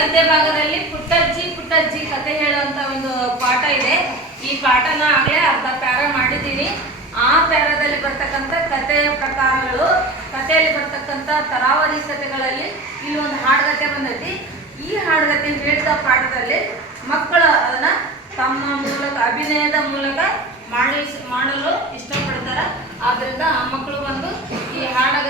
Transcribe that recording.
ಗದ್ಯ ಭಾಗದಲ್ಲಿ ಪುಟ್ಟಜ್ಜಿ ಕತೆ ಹೇಳುವಂತ ಒಂದು ಪಾಠ ಇದೆ. ಈ ಪಾಠನ ಆಗಲೇ ಅರ್ಧ ಪ್ಯಾರ ಮಾಡಿದ್ದೀನಿ. ಆ ಪ್ಯಾರದಲ್ಲಿ ಬರ್ತಕ್ಕಂಥ ಕಥೆಯ ಪ್ರಕಾರಗಳು, ಕಥೆಯಲ್ಲಿ ಬರ್ತಕ್ಕಂಥ ತರಾವರಿ ಕಥೆಗಳಲ್ಲಿ ಇಲ್ಲಿ ಒಂದು ಹಾಡುಗತೆ ಬಂದೈತಿ. ಈ ಹಾಡುಗತೆ ಹೇಳಿದ ಪಾಠದಲ್ಲಿ ಮಕ್ಕಳು ಅದನ್ನ ತಮ್ಮ ಮೂಲಕ ಅಭಿನಯದ ಮೂಲಕ ಮಾಡಲು ಇಷ್ಟಪಡ್ತಾರೆ. ಆದ್ದರಿಂದ ಆ ಮಕ್ಕಳು ಬಂದು ಈ ಹಾಡುಗತೆ